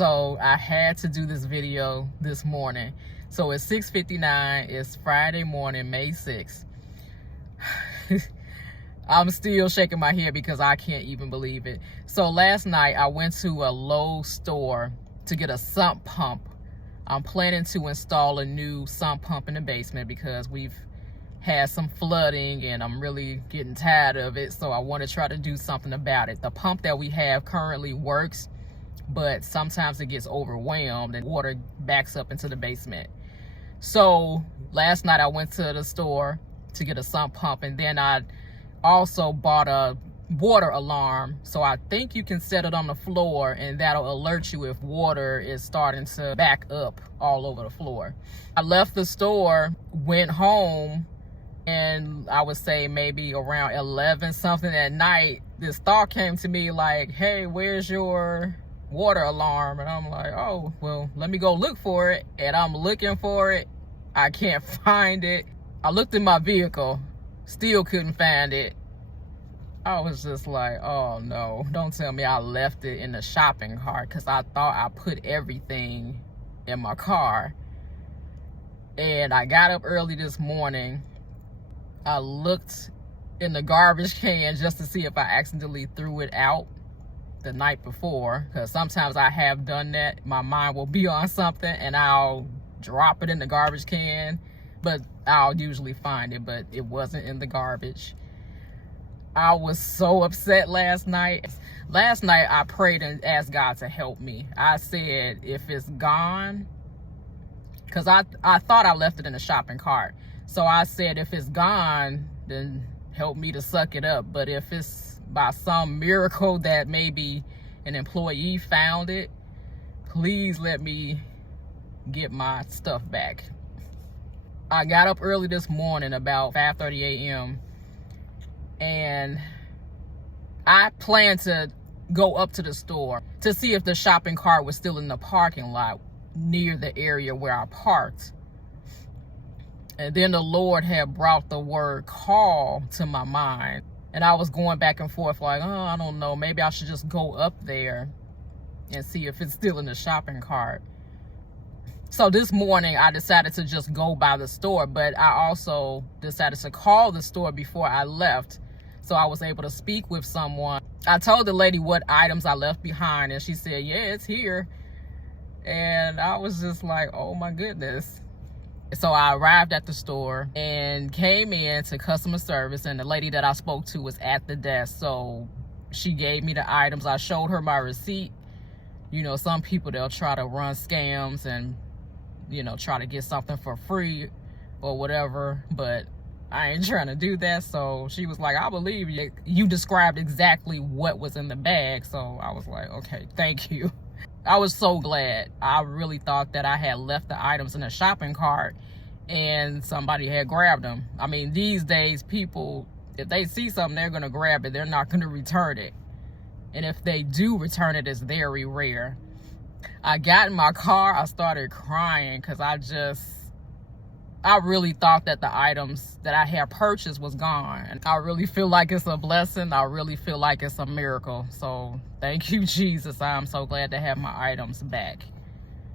So I had to do this video this morning. So it's 6:59. It's Friday morning, May 6th. I'm still shaking my head because I can't even believe it. So last night I went to a Lowe's store to get a sump pump. I'm planning to install a new sump pump in the basement because we've had some flooding and I'm really getting tired of it. So I want to try to do something about it. The pump that we have currently works, but sometimes it gets overwhelmed and water backs up into the basement. So last night I went to the store to get a sump pump, and then I also bought a water alarm. So I think you can set it on the floor and that'll alert you if water is starting to back up all over the floor. I left the store, went home, and I would say maybe around 11 something at night, this thought came to me like, hey, where's your water alarm? And I'm like, oh, well, let me go look for it. And I'm looking for it. I can't find it. I looked in my vehicle, still couldn't find it. I was just like, oh no, don't tell me I left it in the shopping cart, because I thought I put everything in my car. And I got up early this morning. I looked in the garbage can just to see if I accidentally threw it out the night before, because sometimes I have done that. My mind will be on something and I'll drop it in the garbage can, but I'll usually find it, but it wasn't in the garbage. I was so upset last night. Last night I prayed and asked God to help me. I said, if it's gone, because I thought I left it in the shopping cart. So I said, if it's gone, then help me to suck it up. But if it's by some miracle that maybe an employee found it, please let me get my stuff back. I got up early this morning, about 5:30 a.m. and I planned to go up to the store to see if the shopping cart was still in the parking lot near the area where I parked. And then the Lord had brought the word call to my mind. And I was going back and forth like, oh, I don't know, maybe I should just go up there and see if it's still in the shopping cart. So this morning I decided to just go by the store, but I also decided to call the store before I left. So I was able to speak with someone. I told the lady what items I left behind, and she said, yeah, it's here. And I was just like, oh my goodness. So I arrived at the store and came in to customer service, and the lady that I spoke to was at the desk. So she gave me the items. I showed her my receipt. You know, some people, they'll try to run scams and, you know, try to get something for free or whatever, but I ain't trying to do that. So she was like, I believe you. You described exactly what was in the bag. So I was like, okay, thank you. I was so glad. I really thought that I had left the items in the shopping cart and somebody had grabbed them. I mean, these days, people, if they see something, they're going to grab it. They're not going to return it. And if they do return it, it's very rare. I got in my car. I started crying because I really thought that the items that I had purchased was gone. And I really feel like it's a blessing. I really feel like it's a miracle. So thank you, Jesus. I'm so glad to have my items back.